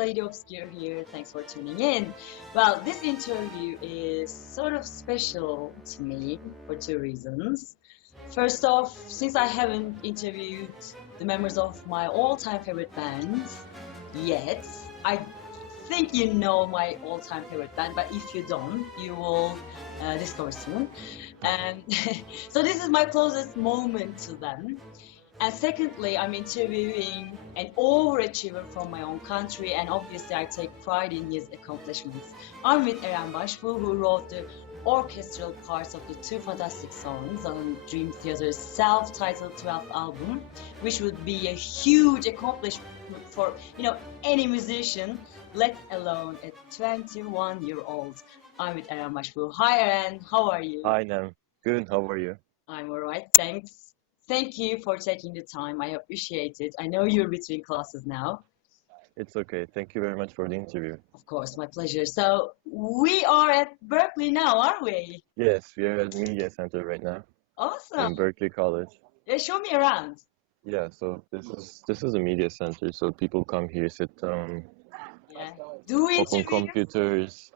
Lady Obscure here. Thanks for tuning in. Well, this interview is sort of special to me for two reasons. First off, since I haven't interviewed the members of my all-time favorite bands yet, I think you know my all-time favorite band, but if you don't, you will discover soon. And so this is my closest moment to them. And secondly, I'm interviewing an overachiever from my own country, and obviously I take pride in his accomplishments. I'm with Eren Başbuğ, who wrote the orchestral parts of the two fantastic songs on Dream Theater's self-titled 12th album, which would be a huge accomplishment for, any musician, let alone a 21-year-old. I'm with Eren Başbuğ. Hi Eren, how are you? Hi, Nam. Good. How are you? I'm alright, thanks. Thank you for taking the time. I appreciate it. I know you're between classes now. It's okay. Thank you very much for the interview. Of course, my pleasure. So we are at Berkeley now, aren't we? Yes, we are at Media Center right now Awesome. in Berkeley College. Yeah, show me around. Yeah, so this is a media center, so people come here, sit down, Yeah. Do we open interview? computers.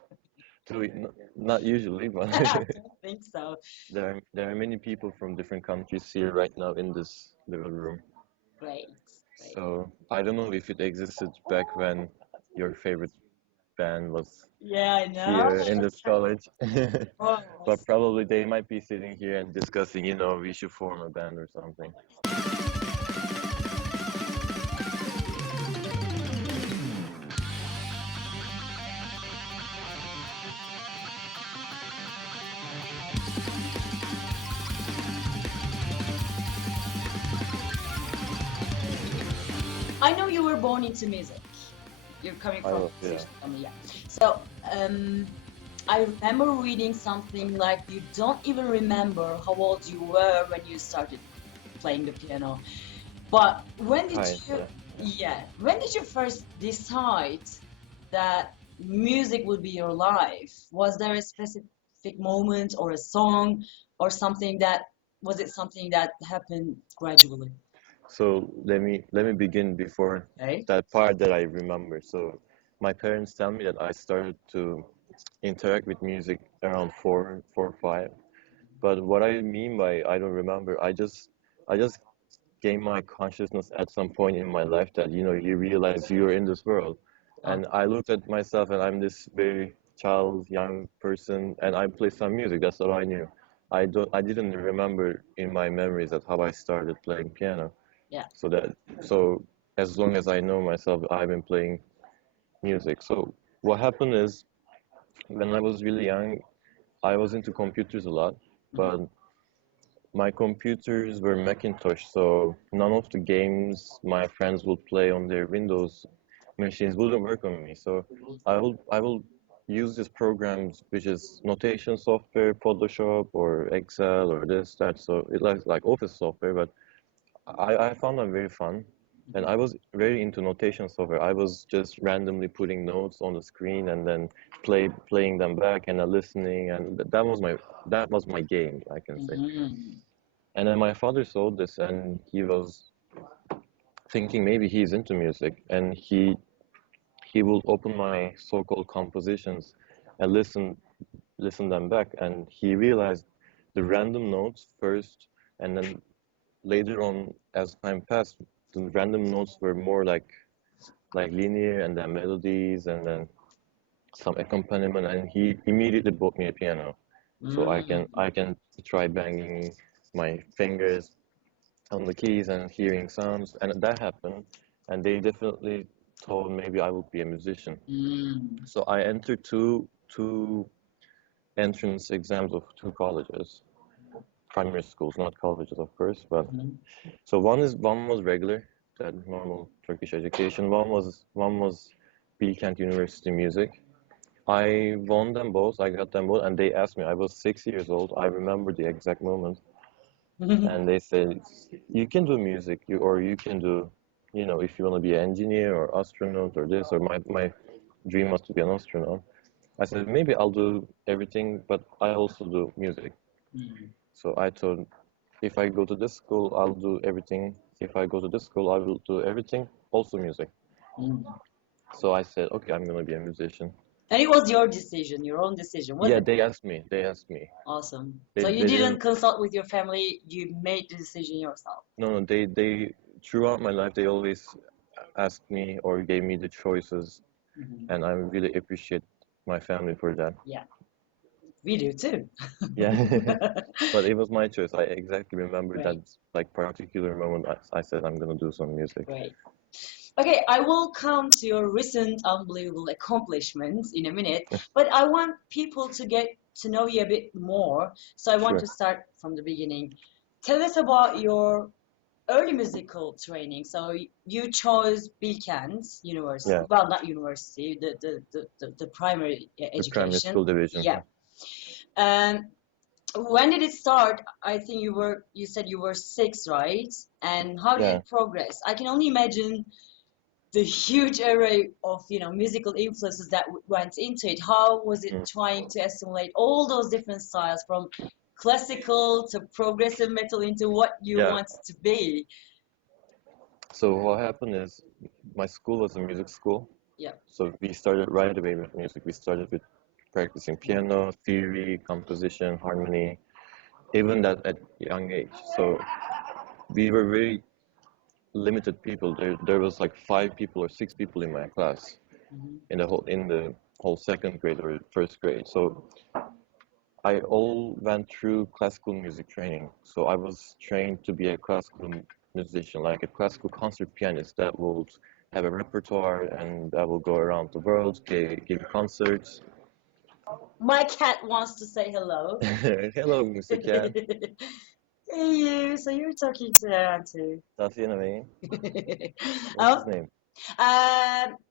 Not usually, but I don't think so. there are many people from different countries here right now in this little room. Great. So I don't know if it existed back when your favorite band was Yeah, I know. here in this college. Oh. But probably they might be sitting here and discussing, we should form a band or something. I know you were born into music. You're coming from a musician family, yeah. So, I remember reading something like you don't even remember how old you were when you started playing the piano. But when did when did you first decide that music would be your life? Was there a specific moment or a song or something that happened gradually? So let me begin before that part that I remember. So my parents tell me that I started to interact with music around four or five. But what I mean by I don't remember, I just gained my consciousness at some point in my life that you realize you're in this world. And I looked at myself and I'm this very young person and I play some music. That's all I knew. I didn't remember in my memories that how I started playing piano. Yeah. So as long as I know myself, I've been playing music. So what happened is when I was really young, I was into computers a lot, but my computers were Macintosh, so none of the games my friends would play on their Windows machines wouldn't work on me. So I will use these programs, which is notation software, Photoshop or Excel or this, that. So it like office software, but I found them very fun. And I was very into notation software. I was just randomly putting notes on the screen and then playing them back and then listening, and that was my game, I can say. And then my father saw this and he was thinking maybe he's into music, and he will open my so-called compositions and listen them back, and he realized the random notes first, and then later on as time passed, the random notes were more like linear, and then melodies, and then some accompaniment, and he immediately bought me a piano so I can try banging my fingers on the keys and hearing sounds, and that happened, and they definitely thought maybe I would be a musician. So I entered two entrance exams of two colleges, primary schools, not colleges, of course, but so one was regular, that normal Turkish education. One was Bilkent University Music. I won them both. I got them both, and they asked me. I was 6 years old. I remember the exact moment. And they said, you can do music, or you can do, if you want to be an engineer or astronaut or this, or my dream was to be an astronaut. I said, maybe I'll do everything, but I also do music. So I thought, if I go to this school, I'll do everything. If I go to this school, I will do everything, also music. So I said, okay, I'm gonna be a musician. And it was your decision, your own decision, Yeah, wasn't it? they asked me. They asked me. Awesome. They So you they didn't didn't. consult with your family, you made the decision yourself. No, no. They throughout my life they always asked me or gave me the choices, Mhm. and I really appreciate my family for that. Yeah, we do too. Yeah, but it was my choice. I exactly remember that Great, like particular moment. I said I'm gonna do some music. great. Okay, I will come to your recent unbelievable accomplishments in a minute, but I want people to get to know you a bit more. So I want Sure. to start from the beginning. Tell us about your early musical training. So you chose Bilkent University, Yeah, well, not university, the primary the primary education. school division. Yeah. And when did it start? I think you said you were 6, right? And how did Yeah, it progress? I can only imagine the huge array of musical influences that went into it. How was it mm, trying to assimilate all those different styles from classical to progressive metal into what you yeah. wanted to be? So what happened is my school was a music school. Yeah. So we started right away with music. We started with practicing piano, theory, composition, harmony, even that at young age. So we were very limited people. There was like 5 people or 6 people in my class Mhm. in the whole second grade or first grade. So I all went through classical music training. So I was trained to be a classical musician, like a classical concert pianist that would have a repertoire and that will go around the world, give concerts. My cat wants to say hello. Hello, Mr. Cat. Hey you, so you're talking to Auntie. That's the enemy. What's his Oh, name?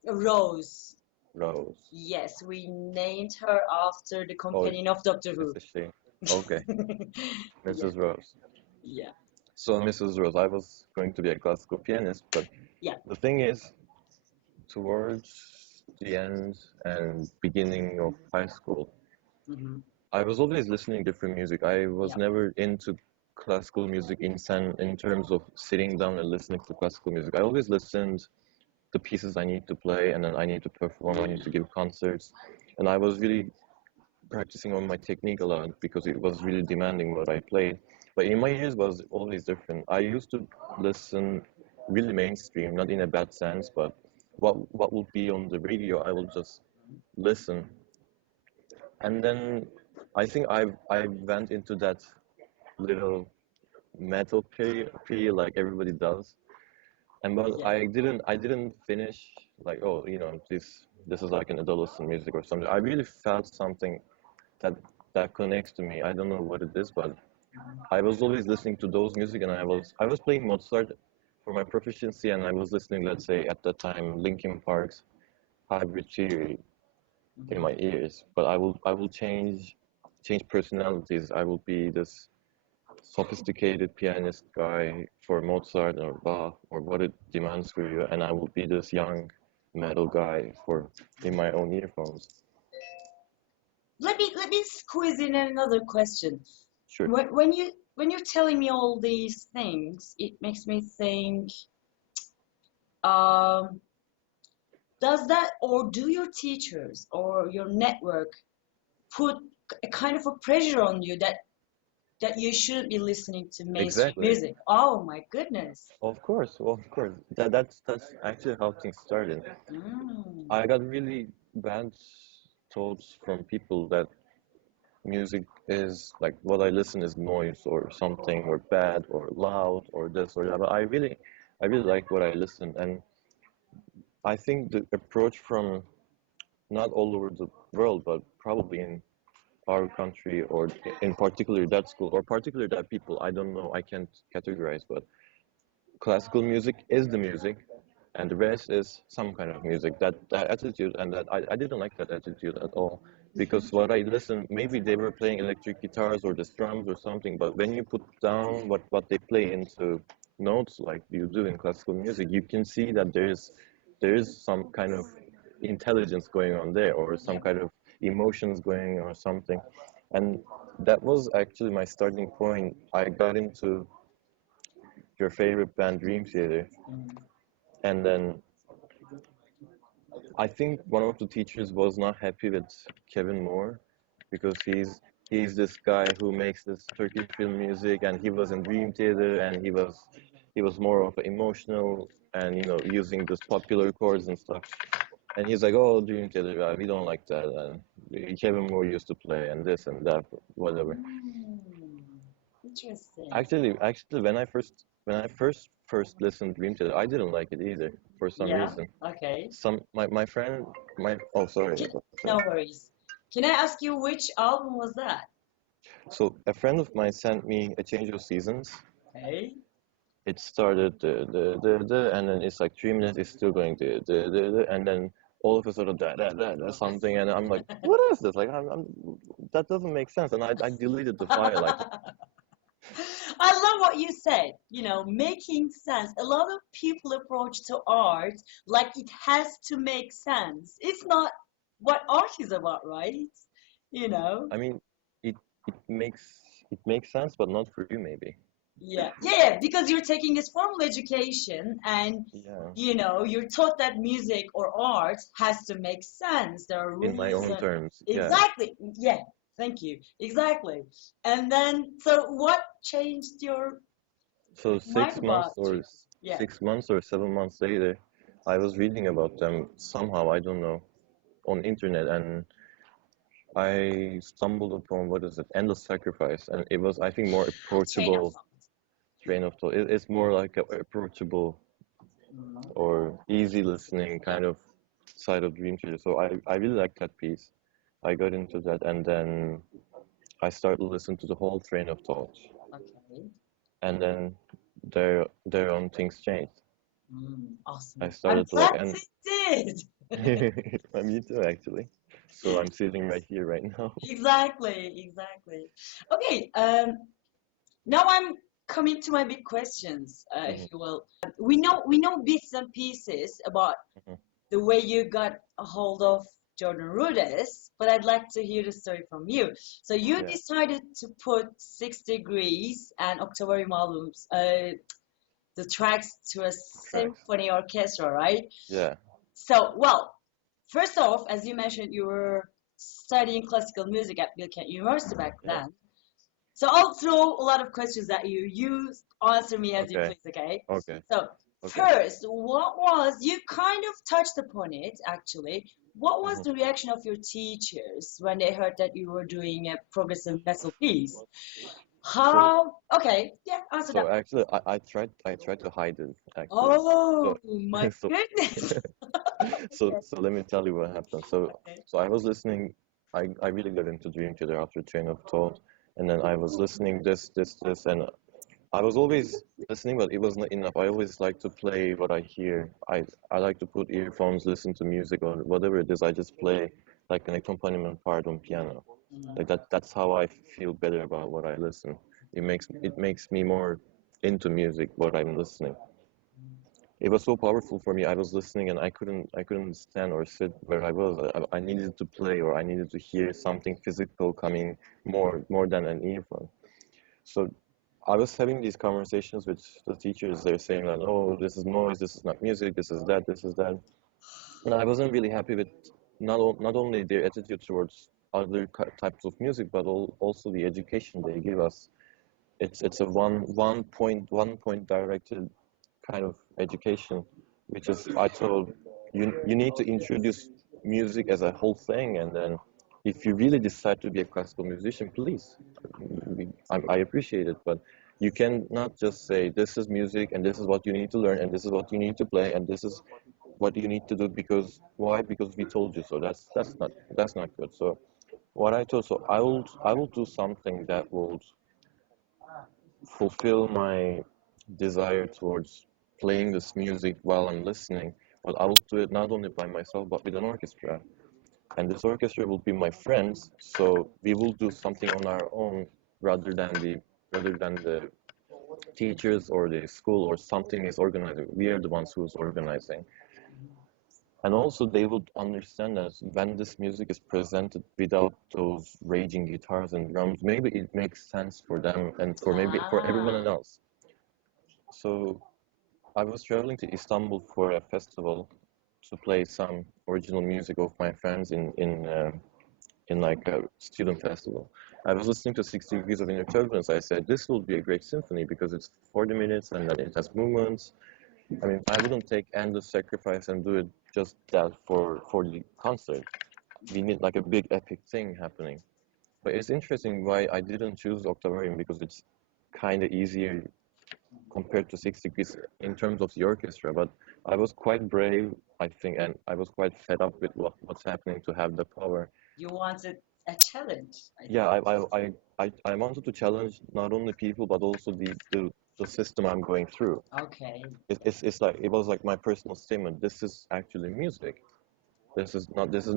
Rose. Rose. Yes, we named her after the Oh, companion of Doctor it's Who. a she. Okay, Yeah, Mrs. Rose. yeah, So, Mrs. Rose, I was going to be a classical pianist, but yeah. the thing is, towards the end and beginning of high school, Hmm. I was always listening different music. I was Yeah. never into classical music in terms of sitting down and listening to classical music. I always listened the pieces I need to play, and then I need to perform, I need to give concerts, and I was really practicing on my technique a lot because it was really demanding what I played. But in my ears was always different. I used to listen really mainstream, not in a bad sense, but what would be on the radio, I will just listen. And then I think I went into that little metal period like everybody does. And but Yeah. I didn't finish like, oh, this is like an adolescent music or something. I really felt something that that connects to me. I don't know what it is, but I was always listening to those music, and I was playing Mozart for my proficiency, and I was listening, let's say at that time, Linkin Park's Hybrid Theory in Mhm. my ears. But I will change personalities. I will be this sophisticated pianist guy for Mozart or Bach or what it demands for you, and I will be this young metal guy for in my own earphones. Let me squeeze in another question. Sure. When you're telling me all these things, it makes me think, um, does that or do your teachers or your network put a kind of a pressure on you that you shouldn't be listening to mainstream Exactly. music? Oh my goodness. Of course. That's actually how things started. Mm. I got really bad thoughts from people that music is like what I listen is noise or something or bad or loud or this or that. But I really like what I listen, and I think the approach from not all over the world, but probably in our country or in particular that school or particular that people, I don't know, I can't categorize, but classical music is the music and the rest is some kind of music. That attitude, and that I didn't like that attitude at all, because what I listened, maybe they were playing electric guitars or the drums or something, but when you put down what they play into notes like you do in classical music, you can see that there is some kind of intelligence going on there or some Yeah. kind of emotions going or something. And that was actually my starting point. I got into your favorite band Dream Theater, Mm. and then I think one of the teachers was not happy with Kevin Moore because he's this guy who makes this Turkish film music, and he was in Dream Theater, and he was more of an emotional and using this popular chords and stuff. And he's like, oh, Dream Theater, we don't like that. And Kevin Moore used to play and this and that, whatever. Interesting. Actually, when I first listened to Dream Theater, I didn't like it either for some Yeah. reason. Okay. My friend, oh, sorry. No worries. Can I ask you which album was that? So a friend of mine sent me A Change of Seasons. Okay. It started and then it's like 3 minutes. It's still going and then all of a sudden something, and I'm like, what is this? Like, that doesn't make sense, and I deleted the file. Like, I love what you said, making sense. A lot of people approach to art like it has to make sense. It's not what art is about, right? I mean, it it makes it makes sense, but not for you maybe. Yeah, because you're taking this formal education and Yeah, you're taught that music or art has to make sense. There are in my rules own and terms. Yeah. exactly. Yeah, thank you. Exactly. And then, so what changed your So mind six about? months or Yeah. 6 months or 7 months later, I was reading about them somehow, I don't know, on internet, and I stumbled upon, what is it, Endless Sacrifice, and it was, I think, more Train of approachable thought. train of thought. It's more like a approachable or easy listening kind of side of Dream Theater. So I really liked that piece. I got into that, and then I started to listen to the whole train of thought, Okay. and then their own things changed. I Awesome. I'm started to like, glad and it did. me too, actually. So I'm sitting right here right now. Exactly. Okay, now I'm coming to my big questions, if Mhm, you will. We know bits and pieces about mhm. the way you got a hold of Jordan Rudess, but I'd like to hear the story from you. So you Yeah, decided to put 6 Degrees and Octavarium albums, the tracks to a tracks. symphony orchestra, right? Yeah, So, well, first off, as you mentioned, you were studying classical music at Bilkent University back yeah. then. So I'll throw a lot of questions at you. You answer me as you Okay, please, okay? okay, So okay. first, you kind of touched upon it actually. What was Mhm. the reaction of your teachers when they heard that you were doing a progressive metal piece? So, Okay, yeah, answer so that. actually, I tried to hide it actually. Oh So, my so, goodness. so let me tell you what happened. So, Okay. so I was listening. I really got into Dream Theater after Train of Thought, and then I was listening this, and I was always listening, but it was not enough. I always like to play what I hear. I like to put earphones, listen to music or whatever it is. I just play like an accompaniment part on piano. Like that. That's how I feel better about what I listen. It makes me more into music what I'm listening. It was so powerful for me. I was listening and I couldn't stand or sit where I was. I needed to play or I needed to hear something physical coming more than an earphone. So I was having these conversations with the teachers. They're saying that, oh, this is noise, this is not music, this is that, this is that. And I wasn't really happy with not only their attitude towards other types of music, but also the education they give us. It's a one point directed kind of education, which is, I told you need to introduce music as a whole thing, and then if you really decide to be a classical musician, please, I appreciate it, but you cannot just say this is music and this is what you need to learn and this is what you need to play and this is what you need to do because why? Because we told you so. That's not good. So what I told, so I will do something that will fulfill my desire towards playing this music while I'm listening, but I will do it not only by myself but with an orchestra. And this orchestra will be my friends, so we will do something on our own rather than the teachers or the school or something is organizing. We are the ones who's organizing. And also they would understand that when this music is presented without those raging guitars and drums, maybe it makes sense for them and for maybe for everyone Ah, else. So I was traveling to Istanbul for a festival to play some original music of my friends in like a student festival. I was listening to 60 Degrees of Inner Turbulence. I said this will be a great symphony because it's 40 minutes and then it has movements. I mean, I wouldn't take endless sacrifice and do it just that for the concert. We need like a big epic thing happening. But it's interesting why I didn't choose Octavarium because it's kind of easier compared to 6 Degrees in terms of the orchestra. But I was quite brave, I think, and I was quite fed up with what's happening to have the power. You wanted a challenge. Yeah, I wanted to challenge not only people but also the system I'm going through. Okay. It's like it was like my personal statement. This is actually music. This is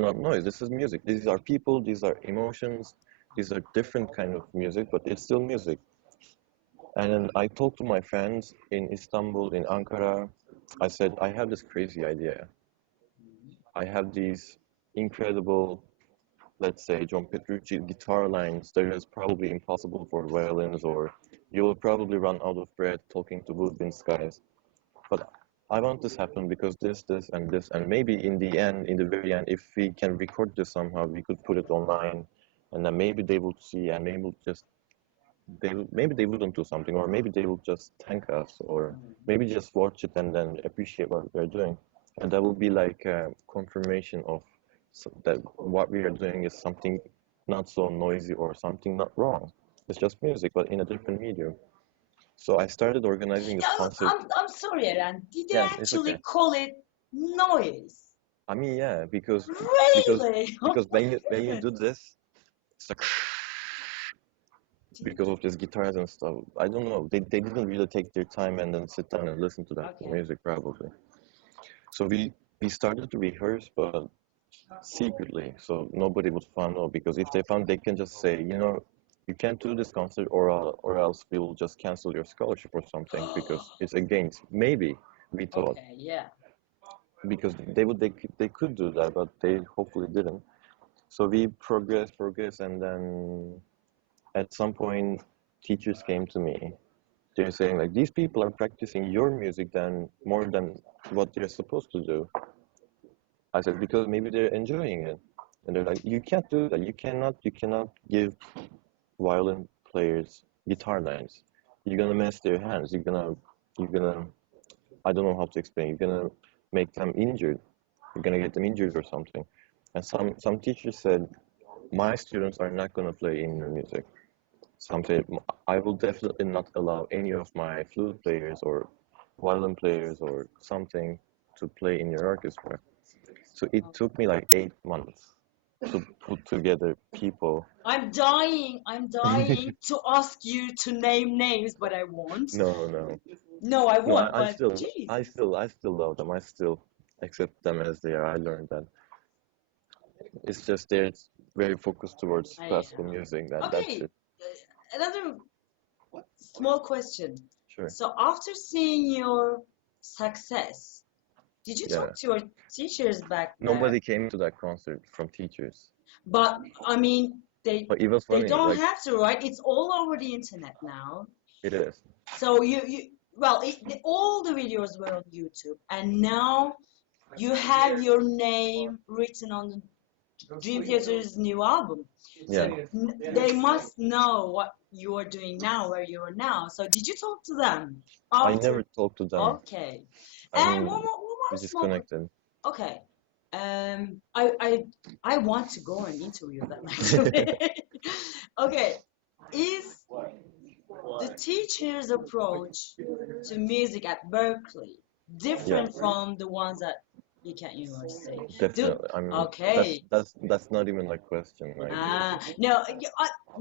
not noise. This is music. These are people. These are emotions. These are different kind of music, but it's still music. And then I talked to my friends in Istanbul, in Ankara. I said, I have this crazy idea. I have these incredible, let's say, John Petrucci guitar lines that is probably impossible for violins, or you will probably run out of breath talking to woodwind skies. But I want this happen because this, and maybe in the end, in the very end, if we can record this somehow, we could put it online, and then maybe they would see, and maybe they wouldn't do something, or maybe they will just thank us, or maybe just watch it and then appreciate what we're doing, and that will be like a confirmation of that what we are doing is something not so noisy or something not wrong. It's just music, but in a different medium. So I started organizing this Yeah, concert. I'm sorry, Eren. Did they Yeah, it's actually okay. call it noise? I mean, yeah, because Really? when you do this, it's like because of these guitars and stuff. I don't know. They didn't really take their time and then sit down and listen to that Okay. music probably. So we started to rehearse, but secretly, so nobody would find out because if they found, they can just say, you know, you can't do this concert or else we will just cancel your scholarship or something because it's against. Maybe we thought Okay, yeah. because they could do that, but they hopefully didn't. So we progress, and then at some point, teachers came to me. They're saying like these people are practicing your music than more than what they're supposed to do. I said because maybe they're enjoying it, and they're like, you can't do that. You cannot give violin players guitar lines. You're gonna mess their hands. You're gonna. I don't know how to explain. You're gonna make them injured. You're gonna get them injured or something. And some teachers said, my students are not gonna play in your music. Some said, I will definitely not allow any of my flute players or violin players or something to play in your orchestra. So it took me like 8 months to put together people. I'm dying to ask you to name names, but I won't. No. No, I No, won't, I but still, jeez. I still love them. I still accept them as they are. I learned that. It's just they're very focused towards I, classical music. That's okay, it. another small question. Sure. So after seeing your success, did you Yeah. talk to your teachers back then? Nobody came to that concert from teachers. But I mean, they But it was funny. don't Like have to, right? It's all over the internet now. it is. So well, all the videos were on YouTube, and now you have your name written on the Dream Theater's new album. Yeah. So they must know what you are doing now, where you are now. So did you talk to them? I After? never talked to them. Okay. I And mean, one more we small. disconnected. Okay. I want to go and interview them actually. Okay. Is the teacher's approach to music at Berkeley different from the ones at Beacon University? Definitely. I mean, Okay. that's not even a question. Like, No,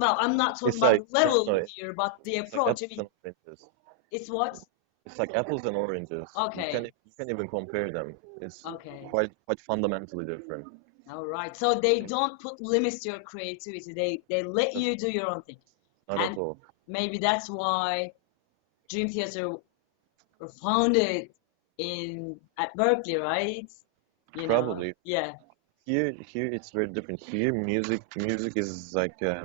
well, I'm not talking It's about like- level no, here, but the it's like approach. I apples mean, and oranges. it's what? It's like apples and oranges. Okay. You can't even compare them. It's Okay. quite fundamentally different. All right. So they don't put limits to your creativity. They let you do your own thing. Not And at all. maybe that's why Dream Theater were founded at Berkeley, right? You know? Probably. Yeah. Here it's very different. Here music is like a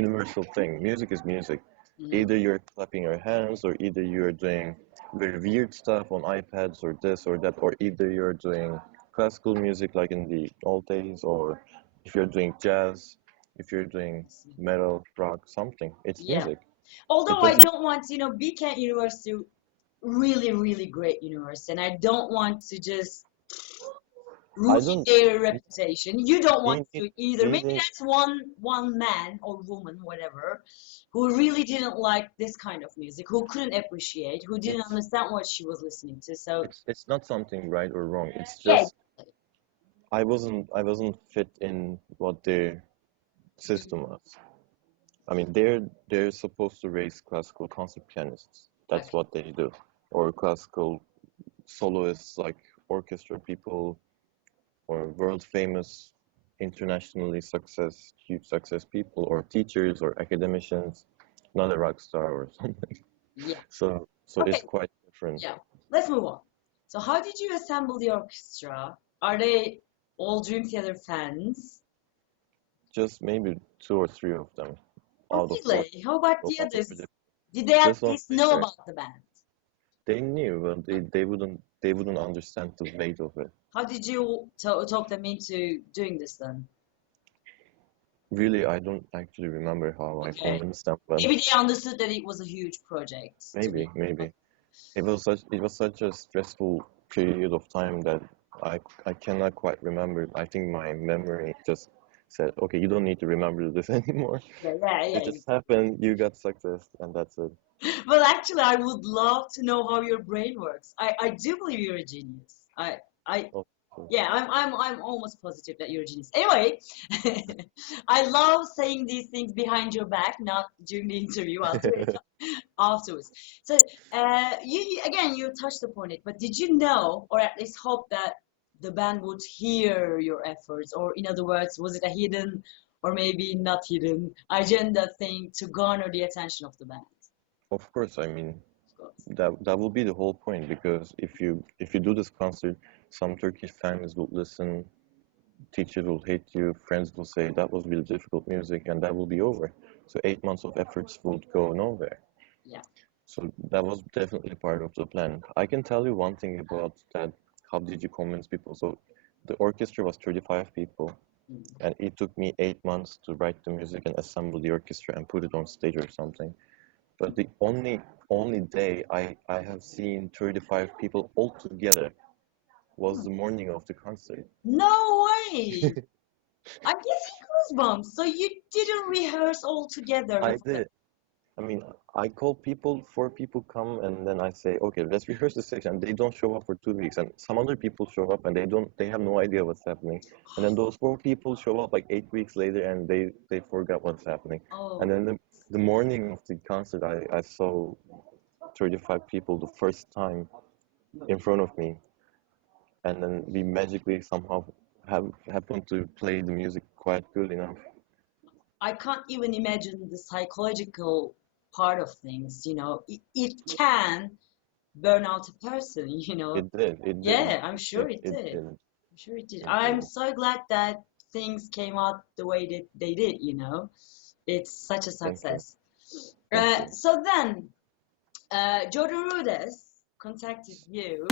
universal thing. Music is music. Mhm. Either you're clapping your hands or either you're doing very weird stuff on iPads or this or that, or either you're doing classical music like in the old days, or if you're doing jazz, if you're doing metal, rock, something. It's Yeah. music. Although It I doesn't. don't want, Big Kent University, really, really great university, and I don't want to just I ruin don't. their reputation. You don't want Me, to either. me, Maybe me, that's one man or woman, whatever, who really didn't like this kind of music, who couldn't appreciate, who didn't it's understand what she was listening to. So it's not something right or wrong. It's yeah, just I wasn't fit in what their system was. I mean, they're supposed to raise classical concert pianists. That's okay. what they do, or classical soloists like orchestra people, or world famous, internationally huge success people, or teachers or academicians, not a rock star or something. Yeah. So it's Okay. quite different. Yeah. Let's move on. So how did you assemble the orchestra? Are they all Dream Theater fans? Just maybe 2 or 3 of them Oh, out of really? How about the 40. others? Did they at Just on least know paper. about the band? They knew, but they wouldn't understand the weight of it. How did you talk them into doing this then? Really, I don't actually remember how I Okay. convinced them, but Maybe they understood that it was a huge project to be. maybe it was such a stressful period of time that I cannot quite remember. I think my memory just said, okay, you don't need to remember this anymore. Yeah. It just happened. You got success, and that's it. Well, actually, I would love to know how your brain works. I do believe you're a genius. I Oh, Yeah, I'm almost positive that you're a genius. Anyway, I love saying these things behind your back, not during the interview. I'll do it afterwards. So, again, you touched upon it, but did you know, or at least hope that the band would hear your efforts, or in other words, was it a hidden or maybe not hidden agenda thing to garner the attention of the band? of course, I mean, Of course. that will be the whole point, because if you do this concert, some Turkish fans will listen, teachers will hate you, friends will say that was really difficult music, and that will be over. So 8 months of efforts would go nowhere. Yeah. So that was definitely part of the plan. I can tell you one thing about that. How did you convince people? So the orchestra was 35 people, Mm. and it took me 8 months to write the music and assemble the orchestra and put it on stage or something. But the only day I have seen 35 people all together was the morning of the concert. No way! I'm getting goosebumps. So you didn't rehearse all together I with them? did. I mean, I call people, 4 people come, and then I say, okay, let's rehearse the section. And they don't show up for 2 weeks, and some other people show up, and they have no idea what's happening. And then those 4 people show up like 8 weeks later, and they forgot what's happening. And Oh, then the morning of the concert, I saw 35 people the first time in front of me, and then we magically somehow have happened to play the music quite good enough. I can't even imagine the psychological part of things, It can burn out a person. It did. It did. Yeah, I'm sure it It did. did. I'm sure it did. It I'm did. so glad that things came out the way that they did, It's such a Thank you. success. Thank you. So then, Jordan Rudess contacted you